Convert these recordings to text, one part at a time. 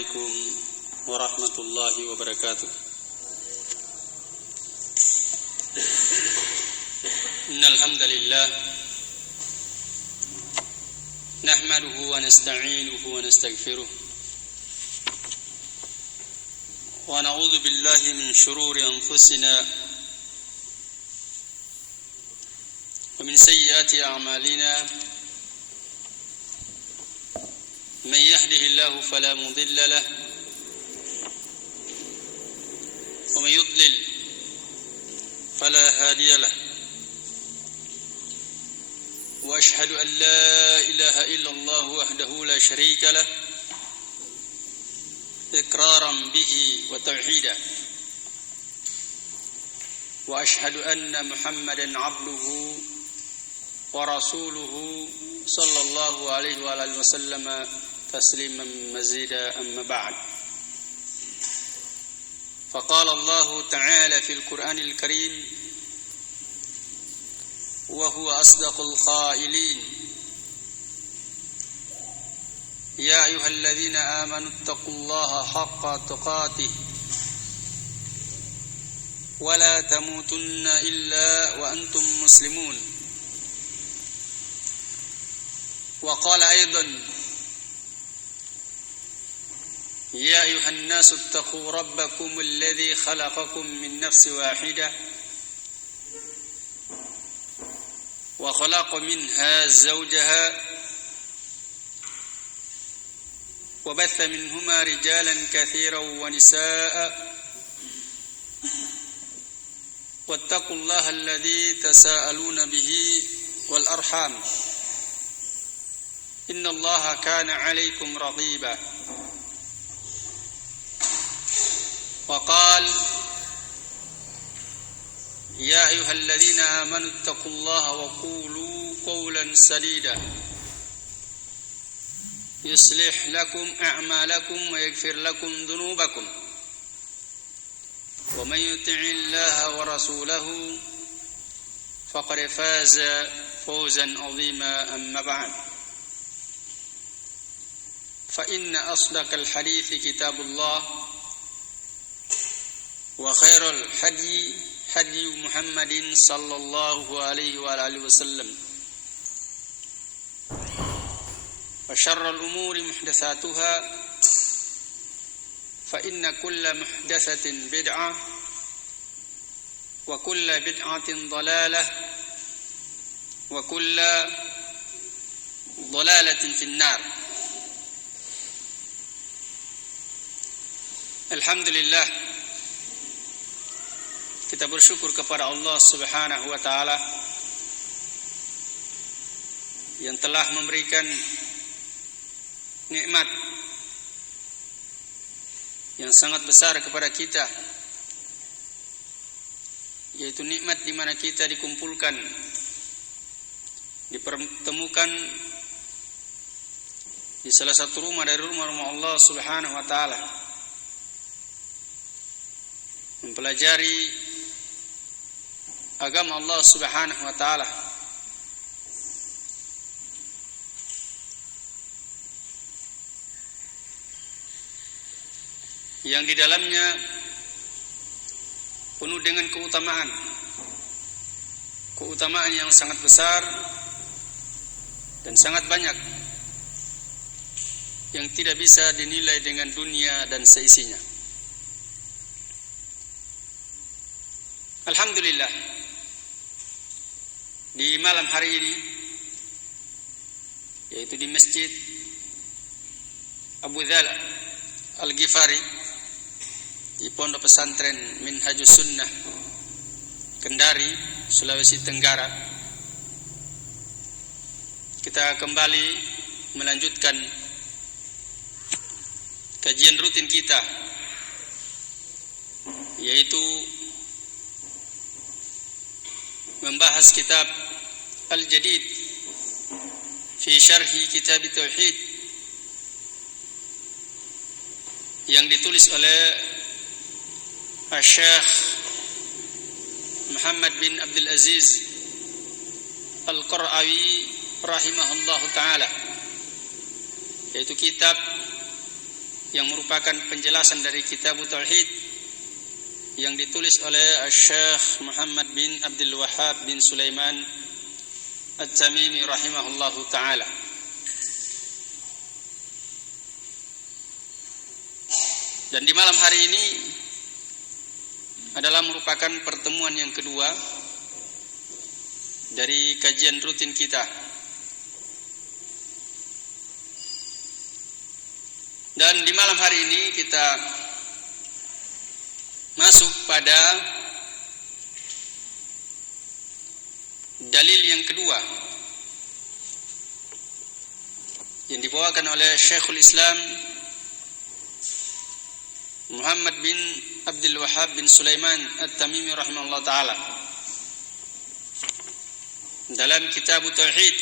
عليكم ورحمة الله وبركاته. إن الحمد لله نحمده ونستعينه ونستغفره ونعوذ بالله من شرور أنفسنا ومن سيئات أعمالنا. من يهده الله فلا مضل له ومن يضلل فلا هادي له. وأشهد أن لا إله إلا الله وحده لا شريك له إقرارا به وتوحيدا. وأشهد أن محمدا عبده ورسوله صلى الله عليه وآله وسلم تسليما مزيدا. أما بعد، فقال الله تعالى في القرآن الكريم وهو أصدق القائلين: يا أيها الذين آمنوا اتقوا الله حق تقاته ولا تموتن إلا وأنتم مسلمون. وقال أيضا: يا أيها الناس اتقوا ربكم الذي خلقكم من نفس واحدة وخلق منها زوجها وبث منهما رجالا كثيرا ونساء واتقوا الله الذي تساءلون به والأرحام إن الله كان عليكم رقيبا. وقال: يا أيها الذين آمنوا اتقوا الله وقولوا قولا سديدا يصلح لكم أعمالكم ويغفر لكم ذنوبكم ومن يطع الله ورسوله فقد فاز فوزا عظيما. أما بعد، فإن أصدق الحديث كتاب الله وخير الهدي هدي محمد صلى الله عليه وآله وسلم وشر الأمور محدثاتها فإن كل محدثة بدعة وكل بدعة ضلالة وكل ضلالة في النار. Alhamdulillah, kita bersyukur kepada Allah Subhanahu wa taala yang telah memberikan nikmat yang sangat besar kepada kita, yaitu nikmat di mana kita dikumpulkan, dipertemukan di salah satu rumah dari rumah-rumah Allah Subhanahu wa taala, mempelajari agama Allah Subhanahu wa taala. Yang di dalamnya penuh dengan keutamaan yang sangat besar dan sangat banyak yang tidak bisa dinilai dengan dunia dan seisinya. Alhamdulillah, di malam hari ini, yaitu di Masjid Abu Dzal Al-Ghifari di Pondok Pesantren Minhajus Sunnah Kendari, Sulawesi Tenggara, kita kembali melanjutkan kajian rutin kita, yaitu membahas kitab Al-Jadid fi Syarhi Kitab Tauhid yang ditulis oleh Syekh Muhammad bin Abdul Aziz Al-Qarawi rahimahullahu taala, yaitu kitab yang merupakan penjelasan dari kitab Tauhid yang ditulis oleh Syekh Muhammad bin Abdul Wahhab bin Sulaiman At-Tamimi rahimahullahu ta'ala. Dan di malam hari ini adalah merupakan pertemuan yang kedua dari kajian rutin kita. Dan di malam hari ini kita masuk pada dalil yang kedua yang dibawakan oleh Syekhul Islam Muhammad bin Abdul Wahhab bin Sulaiman At-Tamimi rahimahullah ta'ala dalam kitab Tauhid.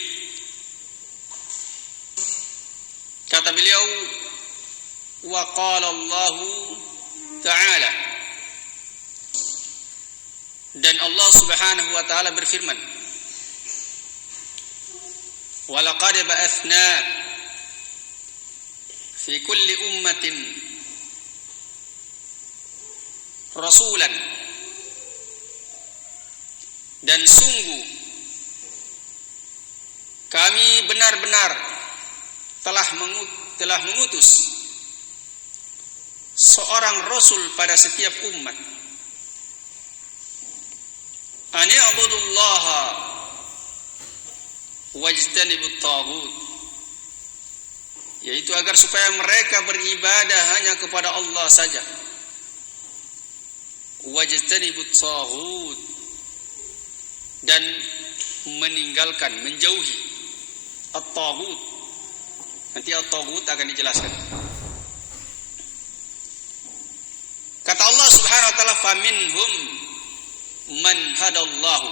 Kata beliau, wa qala Allah ta'ala, dan Allah subhanahu wa ta'ala berfirman, wa laqad ba'athna fi kulli ummatin rasulan, dan sungguh kami benar-benar telah mengutus seorang rasul pada setiap umat. An ya'budullaha wajtanibut taghut, yaitu agar supaya mereka beribadah hanya kepada Allah saja. Wajtanibut taghut, dan meninggalkan, menjauhi at-taghut. Nanti at-taghut akan dijelaskan. Kata Allah subhanahu wa ta'ala, faminhum man hadallahu,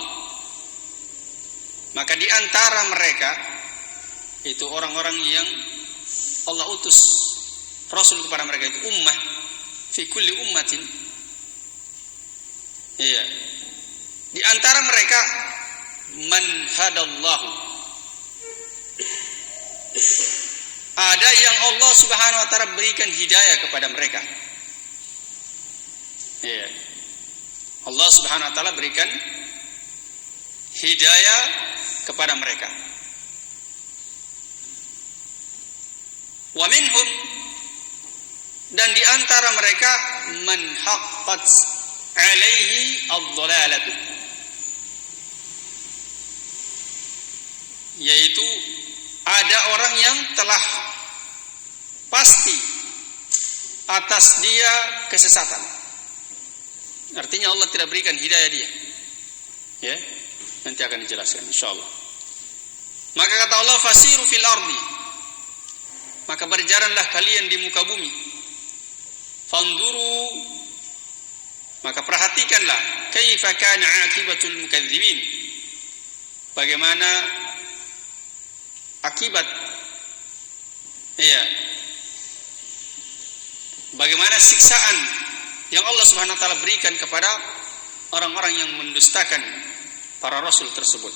maka di antara mereka itu orang-orang yang Allah utus rasul kepada mereka, itu ummah, fi kulli ummatin. Iya, di antara mereka man hadallahu, ada yang Allah subhanahu wa ta'ala berikan hidayah kepada mereka. Iya, Allah subhanahu wa ta'ala berikan hidayah kepada mereka. Wa minhum, dan di antara mereka man haqqat alaihi ad-dhalalatu, yaitu ada orang yang telah pasti atas dia kesesatan. Artinya Allah tidak berikan hidayah dia. Ya, nanti akan dijelaskan insyaallah. Maka kata Allah, fasiru fil ardi, maka berjalanlah kalian di muka bumi. Fanduru, maka perhatikanlah, kaifa kana akibatul mukadzibin, bagaimana akibat, ya, bagaimana siksaan yang Allah subhanahu wa ta'ala berikan kepada orang-orang yang mendustakan para rasul tersebut.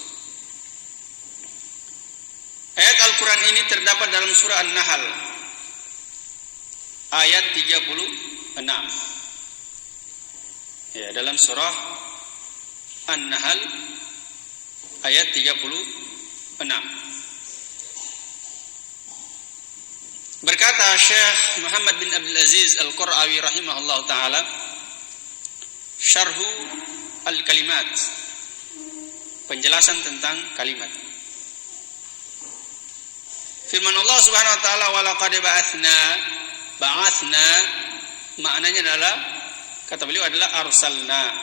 Ayat Al-Quran ini terdapat dalam surah An-Nahl ayat 36. Ya, dalam surah An-Nahl ayat 36. Berkata Syekh Muhammad bin Abdul Aziz Al-Qurawi rahimahullah ta'ala, syarhu al-kalimat, penjelasan tentang kalimat. Firman Allah subhanahu wa ta'ala, wa laqad ba'athna, maknanya adalah, kata beliau adalah arsalna,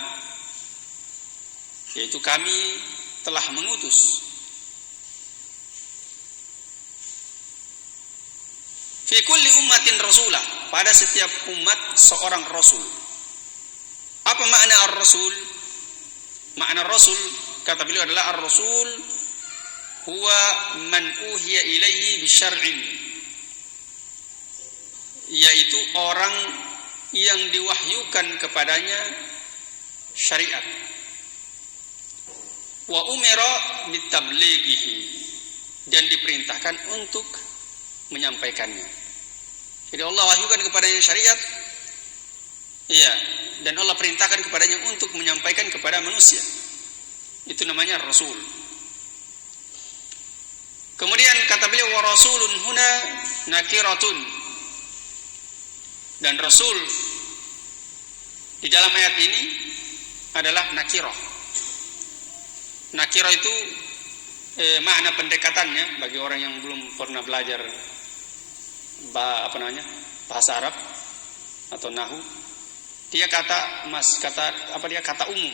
yaitu kami telah mengutus. Fi kulli ummatin rasulah, pada setiap umat seorang rasul. Apa makna ar-rasul? Makna rasul, kata beliau adalah ar-rasul huwa man uhiya ilaihi bi syar'in, yaitu orang yang diwahyukan kepadanya syariat. Wa umira bitablighihi, dan diperintahkan untuk menyampaikannya. Jadi Allah wahyukan kepadanya syariat, iya, dan Allah perintahkan kepadanya untuk menyampaikan kepada manusia. Itu namanya Rasul. Kemudian kata beliau, wa rasulun huna nakiratun. Dan Rasul di dalam ayat ini adalah nakirah. Nakirah itu makna pendekatannya bagi orang yang belum pernah belajar bahasa Arab atau nahu. Dia kata umum.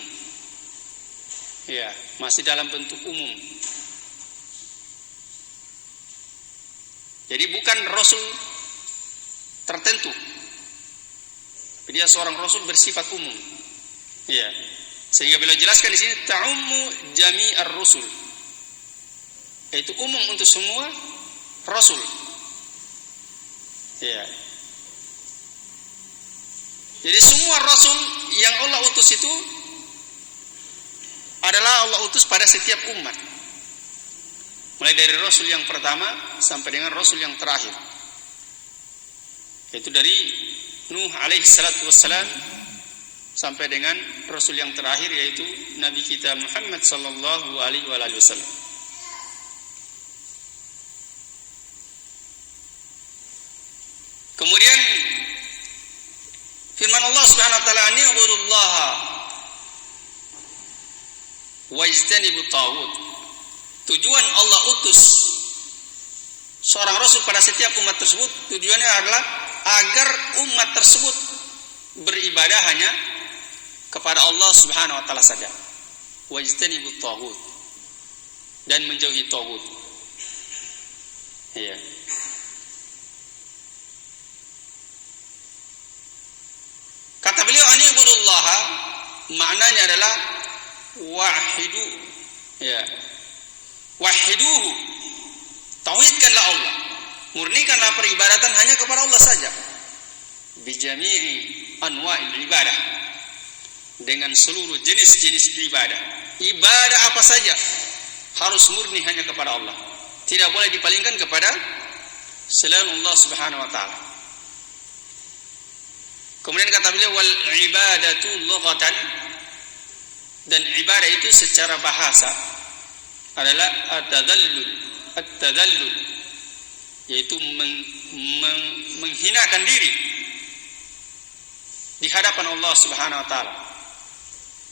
Ya, masih dalam bentuk umum. Jadi bukan rasul tertentu. Dia seorang rasul bersifat umum. Ya. Sehingga beliau jelaskan di sini ta'ummu jami'ar rusul. Yaitu umum untuk semua rasul. Ya. Jadi semua rasul yang Allah utus itu adalah Allah utus pada setiap umat. Mulai dari rasul yang pertama sampai dengan rasul yang terakhir. Yaitu dari Nuh alaihi salatu wassalam sampai dengan rasul yang terakhir, yaitu Nabi kita Muhammad sallallahu alaihi wasallam. Kemudian firman Allah Subhanahu wa taala, "Ani'budullaha wajtanibut taghut." Tujuan Allah utus seorang rasul pada setiap umat tersebut, tujuannya adalah agar umat tersebut beribadah hanya kepada Allah Subhanahu wa taala saja. Wajtanibut taghut, dan menjauhi taghut. Iya. Kata beliau, ani'budullaha, maknanya adalah wahidu, ya. Wahiduhu, tauhidkanlah Allah, murnikanlah peribadatan hanya kepada Allah saja. Bijami'i anwa'il ibadah, dengan seluruh jenis-jenis ibadah. Ibadah apa saja harus murni hanya kepada Allah, tidak boleh dipalingkan kepada selain Allah Subhanahu wa taala. Kemudian kata beliau, wal ibadatu lughatan, dan ibadah itu secara bahasa adalah at-tadallul, yaitu menghinakan diri di hadapan Allah Subhanahu wa taala.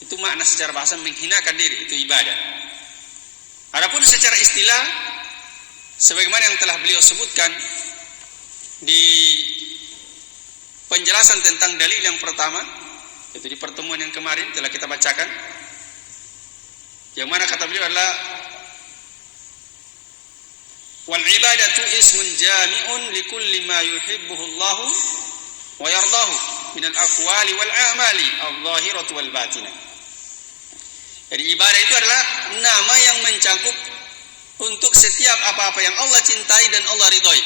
Itu makna secara bahasa, menghinakan diri, itu ibadah. Adapun secara istilah, sebagaimana yang telah beliau sebutkan di penjelasan tentang dalil yang pertama, itu di pertemuan yang kemarin telah kita bacakan, yang mana kata beliau adalah wal ibadatu ismun jami'un likulli ma yuhibbuhu Allah wa yardahu min al-aqwali wal a'mali adh-dhahirati wal batinah. Jadi ibadah itu adalah nama yang mencakup untuk setiap apa-apa yang Allah cintai dan Allah ridhoi,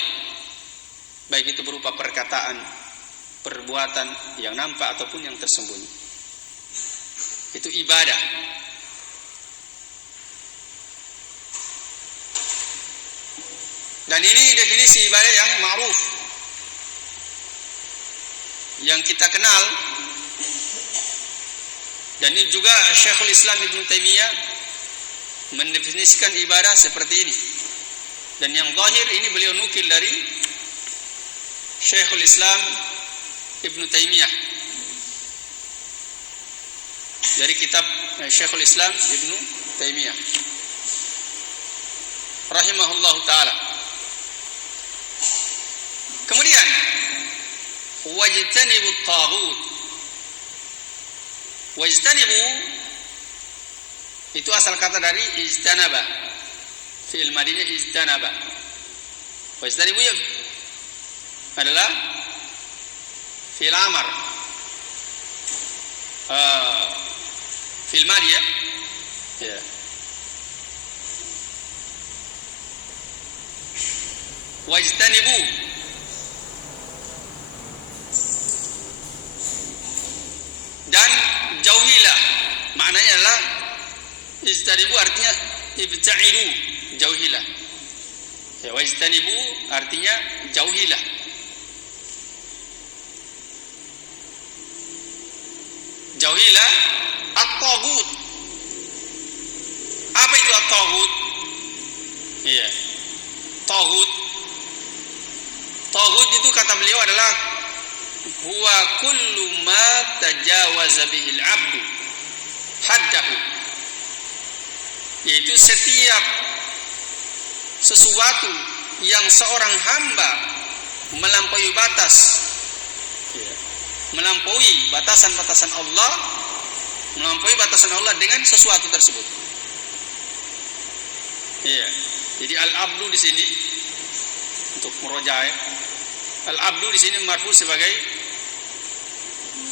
baik itu berupa perkataan, perbuatan yang nampak ataupun yang tersembunyi. Itu ibadah. Dan ini definisi ibadah yang ma'ruf, yang kita kenal. Dan ini juga Syekhul Islam Ibn Taimiyah mendefinisikan ibadah seperti ini. Dan yang zahir ini beliau nukil dari Syekhul Islam Ibn Taimiyah, dari kitab Syekhul Islam Ibn Taimiyah rahimahullahu ta'ala. Kemudian wajtanibut taghut. Wajtanibu itu asal kata dari ijtanaba, fi'il madinya ijtanaba. Wajtanibu ya adalah fi'il amar, fi'il madi ya. Wajtanibu, dan jauhilah, maknanya adalah ijtanibu artinya ibta'idu, jauhilah. Ya, wajtanibu artinya jauhilah. jauhilah at-taghut. Apa itu at-taghut? Iya. Taghut. Taghut itu kata beliau adalah huwa kullu ma tajawaza bihil abdu haddahu. Yaitu setiap sesuatu yang seorang hamba melampaui batas, melampaui batasan-batasan Allah, melampaui batasan Allah dengan sesuatu tersebut. Iya. Jadi al-abdu di sini untuk murojaah, al-abdu di sini marfu sebagai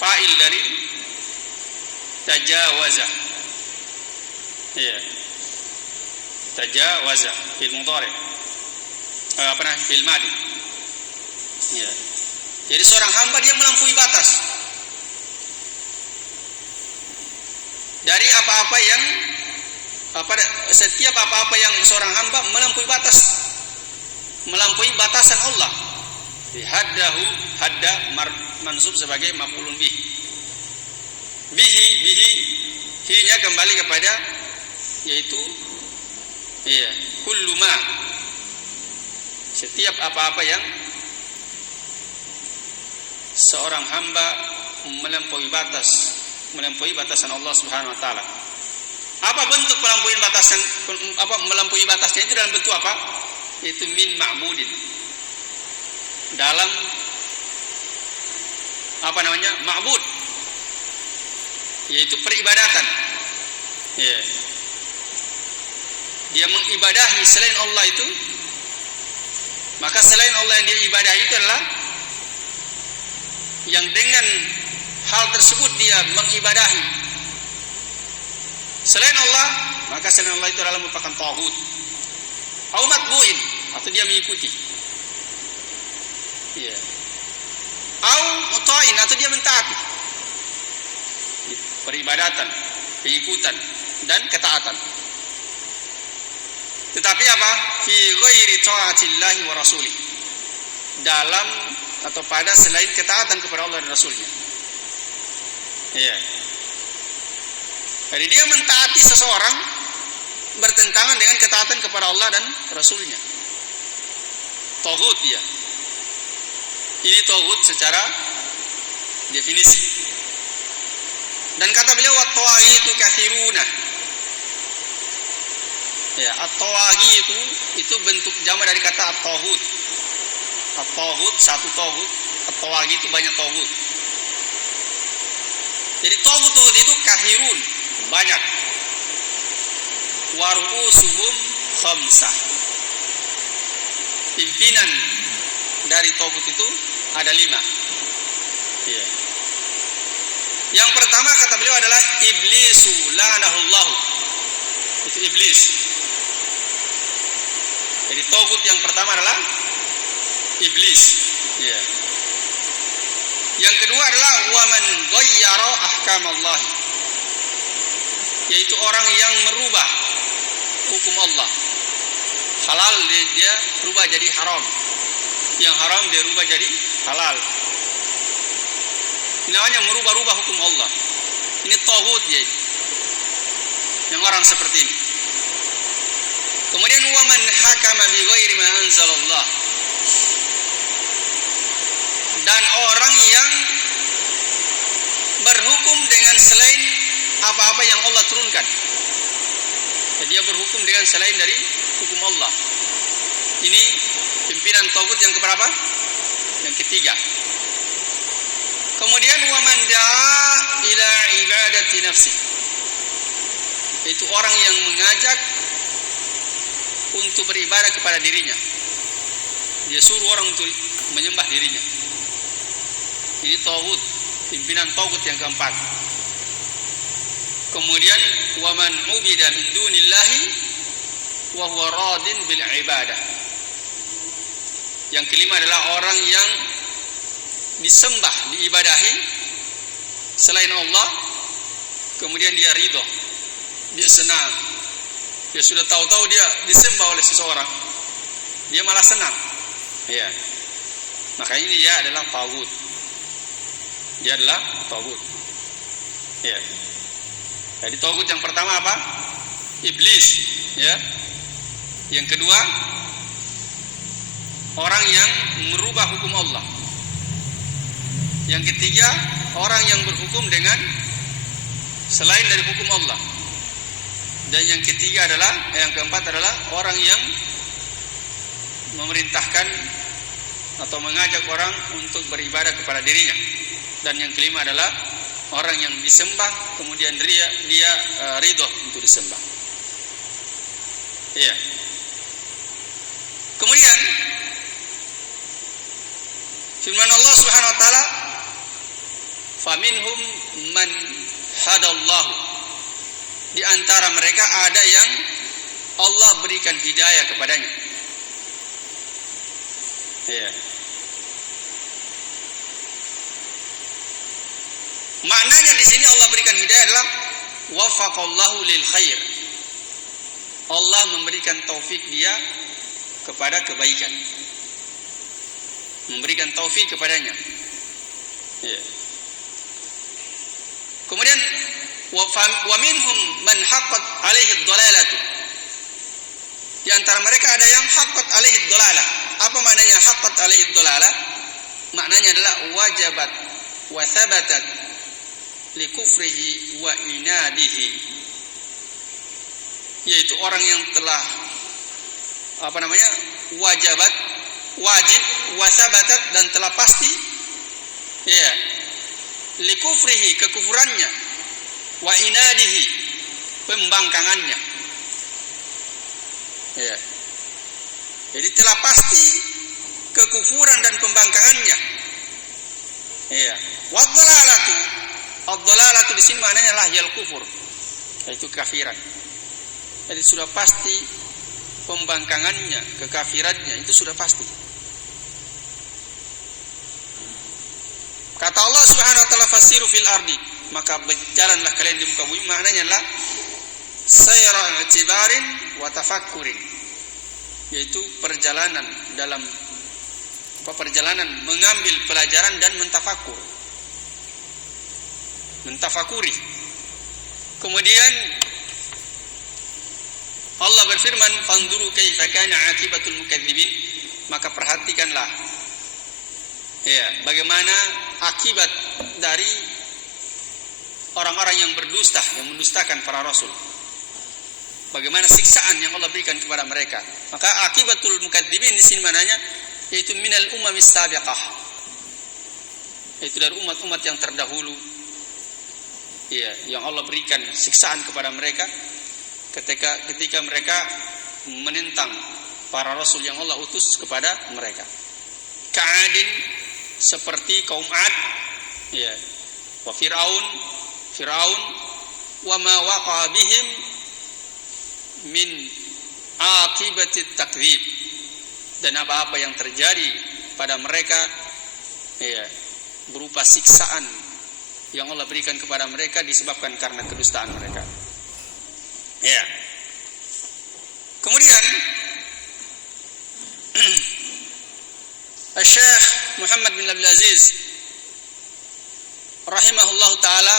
fa'il dari tajawaza. Iya. Tajawaza fil mudhari. Fil madi. Iya. Jadi seorang hamba dia melampaui batas dari apa-apa yang setiap apa-apa yang seorang hamba melampaui batasan Allah. Haddahu, hadda mansub sebagai maf'ulun bihi. Bihi hinya kembali kepada yaitu kullu ma, setiap apa-apa yang seorang hamba melampaui batasan Allah Subhanahu wa taala. Apa bentuk melampaui batasnya itu dalam bentuk apa? Itu min ma'budin. Dalam ma'bud, yaitu peribadatan. Ya. Dia mengibadahi selain Allah itu, maka selain Allah yang dia ibadahi itu adalah yang dengan hal tersebut dia mengibadahi selain Allah, maka selain Allah itu adalah merupakan taghut. Au matbu'in, atau dia mengikuti. Ya. Au muta'in, atau dia mentaati. Peribadatan, pengikutan dan ketaatan. Tetapi apa? Fi ghairi ta'atillahi wa rasulih. Dalam atau pada selain ketaatan kepada Allah dan Rasulnya. Ya. Jadi dia mentaati seseorang bertentangan dengan ketaatan kepada Allah dan Rasulnya. Taghut dia. Ini taghut secara definisi. Dan kata beliau at-taghitu kathiruna. Ya, at-taghit itu bentuk jamak dari kata at-taghut. At-taghut satu taghut, at-taghit itu banyak taghut. Jadi taghut itu kathirun, banyak. Wa ru'usuhum khamsah. Pimpinan dari taghut itu ada 5. Ya. Yang pertama kata beliau adalah iblisu la'anahullahu. Itu iblis. Jadi taghut yang pertama adalah iblis. Ya. Yang kedua adalah waman ghayyara ahkamallah. Yaitu orang yang merubah hukum Allah. Halal dia rubah jadi haram. Yang haram dia rubah jadi halal. Ini namanya merubah-rubah hukum Allah. Ini taghut dia. Yang orang seperti ini. Kemudian waman hakama bi ghairi ma anzalallah. Dan orang yang berhukum dengan selain apa-apa yang Allah turunkan. Jadi dia berhukum dengan selain dari hukum Allah. Ini pimpinan taghut yang keberapa? Yang ketiga. Kemudian waman da'a ila ibadati nafsi. Itu orang yang mengajak untuk beribadah kepada dirinya. Dia suruh orang untuk menyembah dirinya. Ini taghut, pimpinan taghut yang keempat. Kemudian waman ubida min dunillahi wa huwa radin bil ibadah. Yang kelima adalah orang yang disembah, diibadahi selain Allah, kemudian dia ridho, dia senang. Dia sudah tahu-tahu dia disembah oleh seseorang, dia malah senang. Ya. Maka ini dia adalah taghut. Dia adalah taghut. Ya. Jadi tagut yang pertama apa? Iblis, ya. Yang kedua, orang yang merubah hukum Allah. Yang ketiga, orang yang berhukum dengan selain dari hukum Allah. Dan yang keempat adalah orang yang memerintahkan atau mengajak orang untuk beribadah kepada dirinya. Dan yang kelima adalah orang yang disembah kemudian dia ridho untuk disembah. Iya. Kemudian firman Allah Subhanahu wa taala, "Faminhum man hadallahu." Di antara mereka ada yang Allah berikan hidayah kepadanya. Ya. Maknanya di sini Allah berikan hidayah adalah wafaqallahu lil khair. Allah memberikan taufik dia kepada kebaikan. Memberikan taufik kepadanya. Ya. Kemudian wa minhum man haqqat alaihi ad-dalalatu. Di antara mereka ada yang haqqat alaihi ad-dalalah. Apa maknanya haqqat alaihi ad-dalalah? Maknanya adalah wajabat wa thabatat li kufrihi wa inadihi. Yaitu orang yang telah wajib wa thabatat dan telah pasti ya li kufrihi kekufurannya wa inadihi pembangkangannya. Ya. Jadi telah pasti kekufuran dan pembangkangannya. Ya. Ad-dhalalatu di sini maknanya lahyal kufur, yaitu kafiran. Jadi sudah pasti pembangkangannya, kekafirannya itu sudah pasti. Kata Allah Subhanahu wa taala, "Fasiru fil ardi." Maka berjalanlah kalian di muka bumi, maknanya adalah sayra i'tibarin wa tafakkurin, yaitu perjalanan mengambil pelajaran dan mentafakuri. Kemudian Allah berfirman, "Fanzuru kaifa kana 'aqibatul mukadzibin." Maka perhatikanlah ya, bagaimana akibat dari orang-orang yang berdusta, yang mendustakan para rasul. Bagaimana siksaan yang Allah berikan kepada mereka. Maka akibatul mukadzibin di sini mananya yaitu minal umamis sabiqah. Yaitu dari umat-umat yang terdahulu. Ya, yang Allah berikan siksaan kepada mereka ketika mereka menentang para rasul yang Allah utus kepada mereka. Ka'adin, seperti kaum Ad, ya, wa Fir'aun, wa ma waqa bihim min akibatit takdzib, dan apa-apa yang terjadi pada mereka ya, berupa siksaan yang Allah berikan kepada mereka disebabkan karena kedustaan mereka. Ya. Kemudian Syekh Muhammad bin Abdul Aziz rahimahullahu taala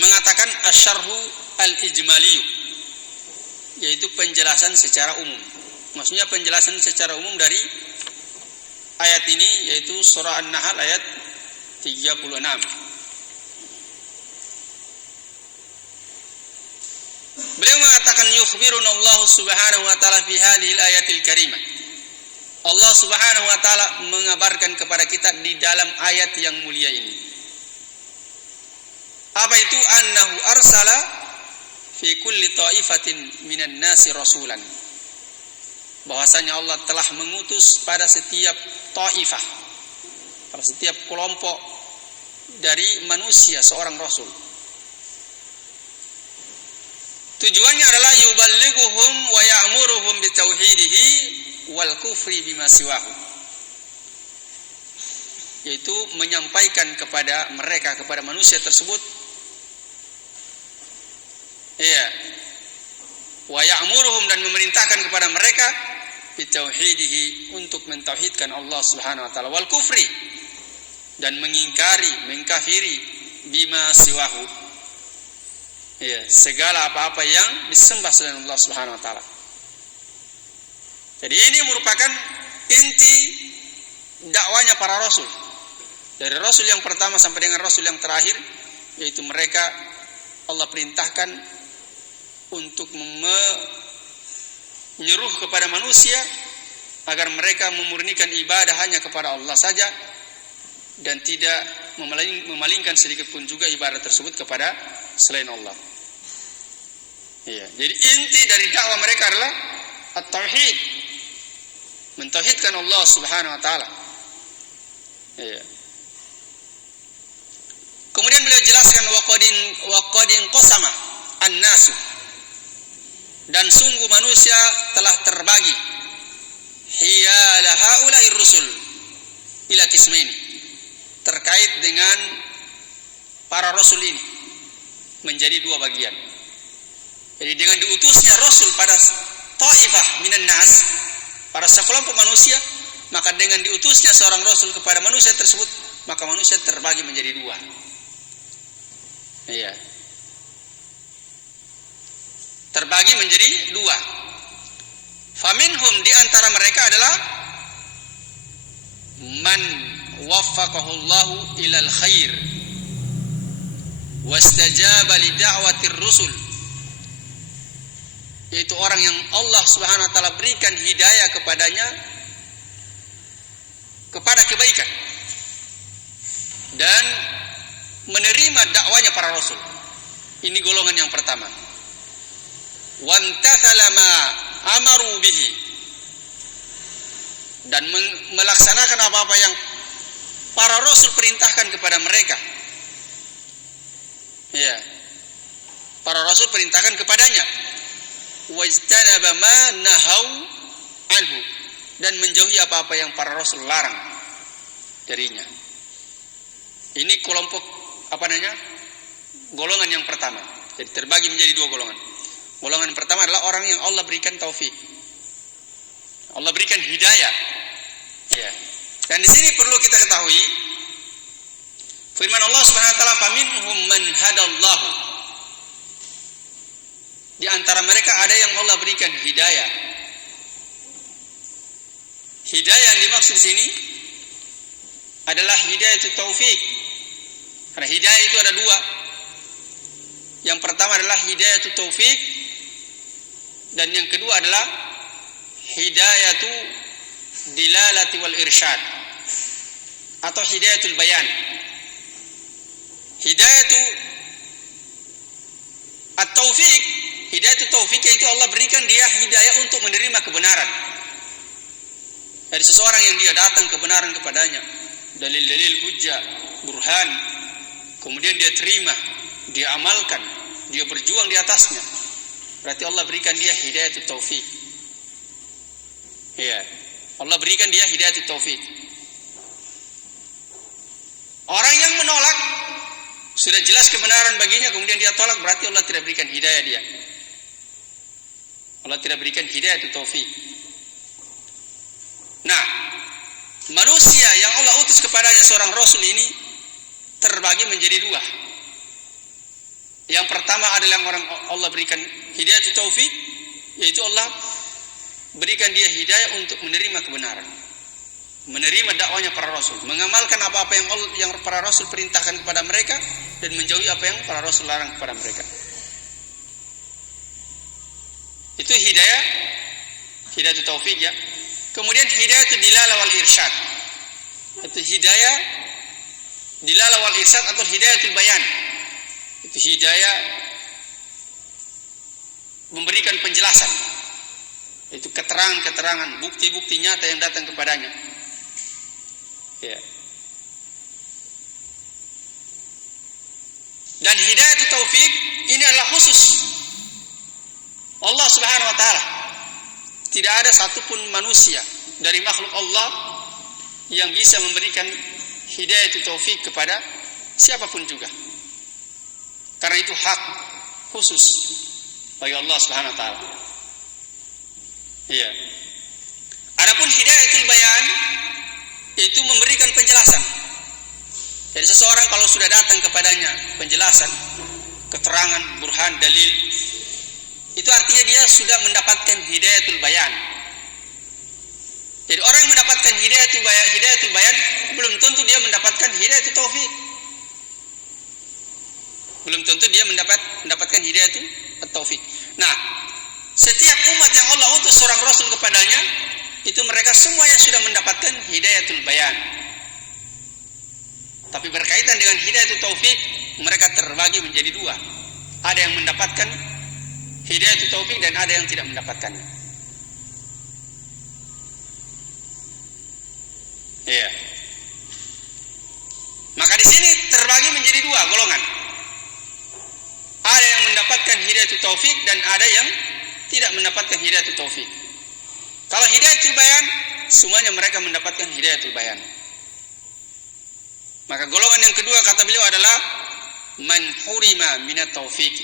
mengatakan asyarhu al-ijmali, yaitu penjelasan secara umum. Maksudnya penjelasan secara umum dari ayat ini, yaitu surah An-Nahl ayat 36. Beliau mengatakan yukhbiruna Allah Subhanahu wa taala fi hadhil ayatil karimah. Allah Subhanahu wa taala mengabarkan kepada kita di dalam ayat yang mulia ini. Apa itu? Annahu arsala fi kulli ta'ifatin minan nasi rasulan. Bahwasanya Allah telah mengutus pada setiap ta'ifah, pada setiap kelompok dari manusia seorang rasul. Tujuannya adalah yuballighuhum wa ya'muruhum bitauhidihi wal kufri bima siwahu, yaitu menyampaikan kepada mereka, kepada manusia tersebut ya, wa ya'muruhum, dan memerintahkan kepada mereka bitauhidihi, untuk mentauhidkan Allah Subhanahu wa taala, wal kufri, dan mengkafiri bima siwahu, ya, segala apa-apa yang disembah selain Allah Subhanahu wa taala. Jadi ini merupakan inti dakwanya para rasul. Dari rasul yang pertama sampai dengan rasul yang terakhir, yaitu mereka Allah perintahkan untuk menyeru kepada manusia agar mereka memurnikan ibadah hanya kepada Allah saja dan tidak memalingkan sedikit pun juga ibadah tersebut kepada selain Allah. Iya, jadi inti dari dakwah mereka adalah at-tauhid, mentauhidkan Allah Subhanahu wa taala. Iya. Kemudian beliau jelaskan waqadin qasama an-nasu, dan sungguh manusia telah terbagi hiyala haula'i rusul ila qismaini, terkait dengan para rasul ini menjadi dua bagian. Jadi dengan diutusnya rasul pada taifah minan nas, para sekelompok manusia, maka dengan diutusnya seorang rasul kepada manusia tersebut, maka manusia terbagi menjadi dua. Iya. Terbagi menjadi dua. Faminhum, di antara mereka adalah man waffaqahullahu ilal khair wastajaba li da'watir rusul, yaitu orang yang Allah Subhanahu wa taala berikan hidayah kepadanya kepada kebaikan dan menerima dakwanya para rasul. Ini golongan yang pertama. Wantathala ma amaru bihi, dan melaksanakan apa-apa yang para rasul perintahkan kepada mereka. Ya, para rasul perintahkan kepadanya. Wajtanaba ma nahau anhu, dan menjauhi apa-apa yang para rasul larang darinya. Ini kelompok golongan yang pertama. Jadi terbagi menjadi dua golongan. Golongan pertama adalah orang yang Allah berikan taufik, Allah berikan hidayah. Ya. Dan di sini perlu kita ketahui firman Allah Subhanahu wa taala, "Faminhum man hadallahu." Di antara mereka ada yang Allah berikan hidayah. Hidayah yang dimaksud di sini adalah hidayah itu taufik. Karena hidayah itu ada dua. Yang pertama adalah hidayah itu taufik, dan yang kedua adalah hidayatu dilalati wal irsyad atau hidayatul bayan. Hidayatu at-taufik, hidayatul taufik yaitu Allah berikan dia hidayah untuk menerima kebenaran dari seseorang yang dia datang kebenaran kepadanya, dalil-dalil hujjah, burhan, kemudian dia terima, dia amalkan, dia berjuang di atasnya. Berarti Allah berikan dia hidayatul taufik. Ya, Allah berikan dia hidayatul taufik. Orang yang menolak, sudah jelas kebenaran baginya, kemudian dia tolak, berarti Allah tidak berikan hidayah dia. Allah tidak berikan hidayatul taufik. Nah, manusia yang Allah utus kepadanya seorang rasul ini terbagi menjadi dua. Yang pertama adalah orang Allah berikan hidayah taufik, yaitu Allah berikan dia hidayah untuk menerima kebenaran, menerima dakwanya para rasul, mengamalkan apa-apa yang para rasul perintahkan kepada mereka, dan menjauhi apa yang para rasul larang kepada mereka. Itu hidayah taufik ya. Kemudian hidayah dilalah wal irsyad. Itu hidayah dilalah wal irsyad atau hidayatul bayan. Itu hidayah memberikan penjelasan, itu keterangan-keterangan, bukti-bukti nyata yang datang kepadanya. Ya. Dan hidayah taufik ini adalah khusus Allah Subhanahu wa taala. Tidak ada satupun manusia dari makhluk Allah yang bisa memberikan hidayah taufik kepada siapapun juga. Karena itu hak khusus bagi Allah Subhanahu wa taala. Iya. Adapun hidayatul bayan itu memberikan penjelasan. Jadi seseorang kalau sudah datang kepadanya penjelasan, keterangan, burhan, dalil, itu artinya dia sudah mendapatkan hidayatul bayan. Jadi orang yang mendapatkan hidayatul bayan belum tentu dia mendapatkan hidayatul taufik. Belum tentu dia mendapatkan hidayatul taufik. Nah, setiap umat yang Allah utus seorang rasul kepadanya, itu mereka semuanya sudah mendapatkan hidayatul bayan. Tapi berkaitan dengan hidayatul taufik, mereka terbagi menjadi dua. Ada yang mendapatkan hidayatul taufik dan ada yang tidak mendapatkannya. Iya. Maka di sini terbagi menjadi dua golongan. Ada yang mendapatkan hidayatul taufik dan ada yang tidak mendapatkan hidayatul taufik. Kalau hidayatul bayan, semuanya mereka mendapatkan hidayatul bayan. Maka golongan yang kedua kata beliau adalah man hurima minat taufik.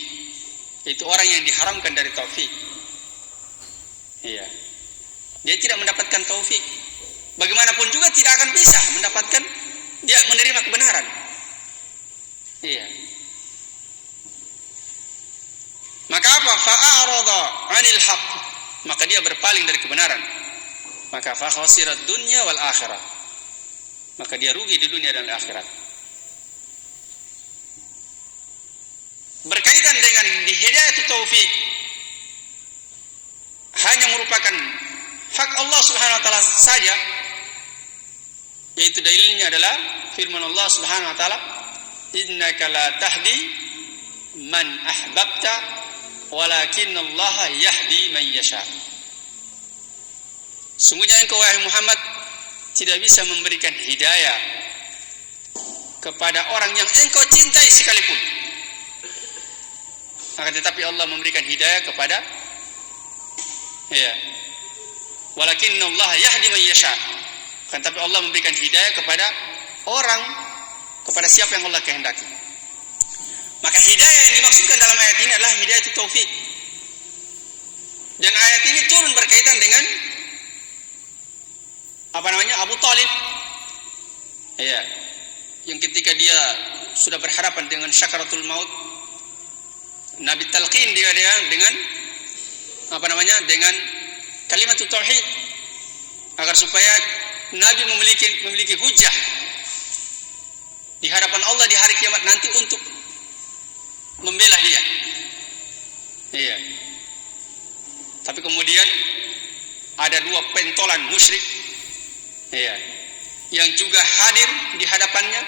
Itu orang yang diharamkan dari taufik. Iya. Dia tidak mendapatkan taufik. Bagaimanapun juga tidak akan bisa mendapatkan, dia menerima kebenaran. Iya. Maka apa? Fa'arada 'anil haqq. Maka dia berpaling dari kebenaran. Maka fa khasirat dunya wal akhirah. Maka dia rugi di dunia dan akhirat. Berkaitan dengan hidayatul taufik, hanya merupakan hak Allah Subhanahu wa taala saja, yaitu dalilnya adalah firman Allah Subhanahu wa taala, innaka la tahdi man ahbabta walakinallaha yahdi man yasha. Sungguhnya engkau wahai Muhammad tidak bisa memberikan hidayah kepada orang yang engkau cintai sekalipun. Akan tetapi Allah memberikan hidayah kepada walakinallaha yahdi man yasha. Akan tetapi Allah memberikan hidayah kepada orang, kepada siapa yang Allah kehendaki. Maka hidayah yang dimaksudkan dalam ayat ini adalah hidayah taufik. Dan ayat ini turun berkaitan dengan Abu Talib. Ya, yang ketika dia sudah berhadapan dengan syakaratul maut, Nabi talqin dia dengan dengan kalimat tauhid agar supaya Nabi memiliki hujah di hadapan Allah di hari kiamat nanti untuk membela dia. Iya. Tapi kemudian ada dua pentolan musyrik, iya, yang juga hadir di hadapannya.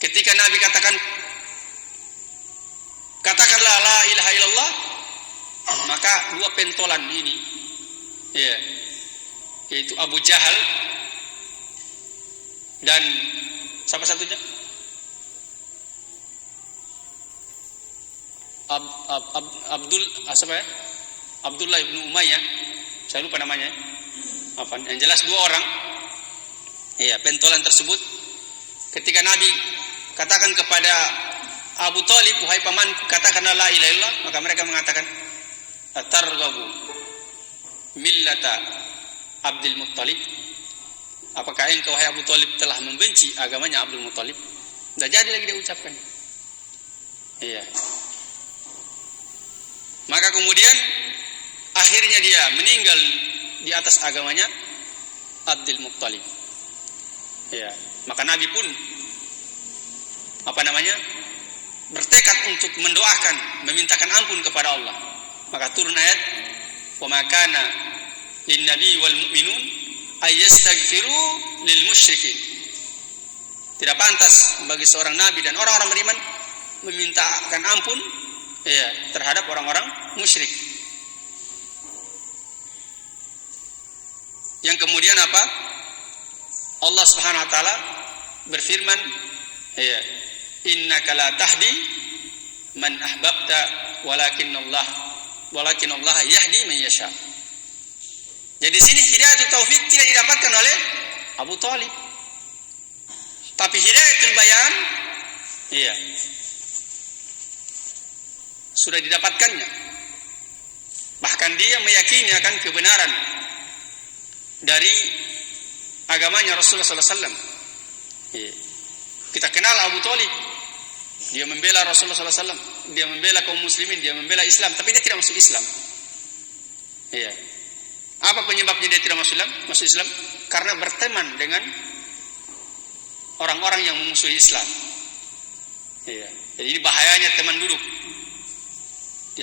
Ketika Nabi katakanlah la ilaha illallah, maka dua pentolan ini, iya, yaitu Abu Jahal dan siapa satunya? Abdullah ibn Umayyah, saya lupa namanya. Yang jelas dua orang. Iya, pentolan tersebut ketika Nabi katakan kepada Abu Talib, wahai pamanku, katakanlah la ilaha illallah, maka mereka mengatakan, atarghabu millata Abdul Muttalib? Apakah engkau wahai Abu Talib telah membenci agamanya Abdul Muttalib? Tidak jadi lagi dia ucapkan. Iya. Maka kemudian akhirnya dia meninggal di atas agamanya Abdul Muttalib. Ya, maka Nabi pun bertekad untuk mendoakan, memintakan ampun kepada Allah. Maka turun ayat, "Wa ma kana lin-nabi wal mu'minun ay yastaghfiru lil musyrikin." Tidak pantas bagi seorang nabi dan orang-orang beriman memintakan ampun terhadap orang-orang musyrik. Yang kemudian apa? Allah Subhanahu wa taala berfirman, innaka la tahdi man ahbabta walakinallah yahdi man yasha. Jadi sini hidayatul taufik tidak didapatkan oleh Abu Talib. Tapi hidayatul bayan sudah didapatkannya. Bahkan dia meyakini akan kebenaran dari agamanya Rasulullah SAW. Kita kenal Abu Thalib, dia membela Rasulullah SAW, dia membela kaum muslimin, dia membela Islam, tapi dia tidak masuk Islam. Apa penyebabnya dia tidak masuk Islam? Karena berteman dengan orang-orang yang memusuhi Islam. Jadi ini bahayanya teman duduk.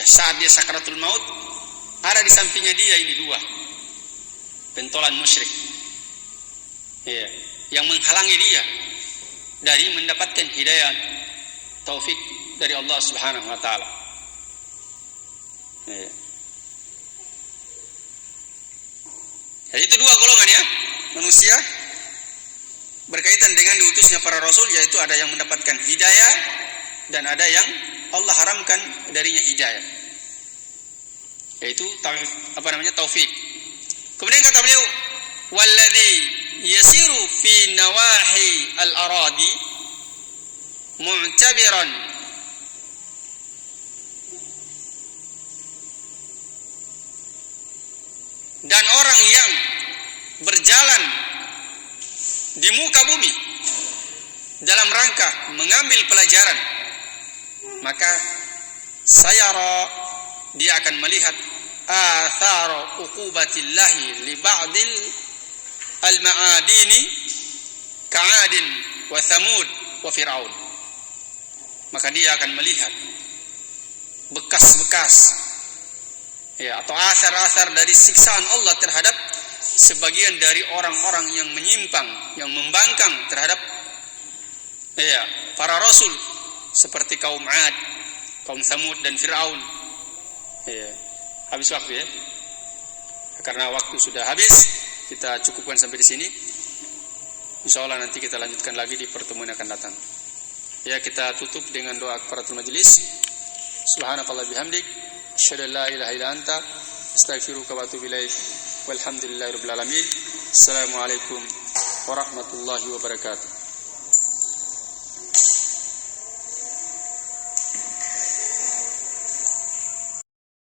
Saat dia sakaratul maut, ada di sampingnya dia ini dua pentolan musyrik, yang menghalangi dia dari mendapatkan hidayah taufik dari Allah Subhanahu wa taala. Jadi itu dua golongan ya, manusia berkaitan dengan diutusnya para rasul, yaitu ada yang mendapatkan hidayah dan ada yang Allah haramkan darinya hidayah, yaitu taufik. Kemudian kata beliau, walladzi yasiru fi nawahi al-aradi mu'tabiran dan orang yang berjalan di muka bumi dalam rangka mengambil pelajaran, maka sayara, dia akan melihat athar uqubatillahi li ba'dil al-ma'adini ka'adin wa thamud wa fir'aun. Maka dia akan melihat bekas-bekas atau asar-asar dari siksaan Allah terhadap sebagian dari orang-orang yang menyimpang, yang membangkang terhadap para rasul, seperti kaum Ad, kaum Thamud dan Fir'aun. Habis waktu ya. Karena waktu sudah habis, kita cukupkan sampai di sini. Insyaallah nanti kita lanjutkan lagi di pertemuan yang akan datang. Kita tutup dengan doa kafaratul majelis. Subhanakallah bihamdik, asyhadu an la ilaha illa anta, astaghfiruka wa atubu ilaik. Walhamdulillahirabbil alamin. Assalamualaikum warahmatullahi wabarakatuh.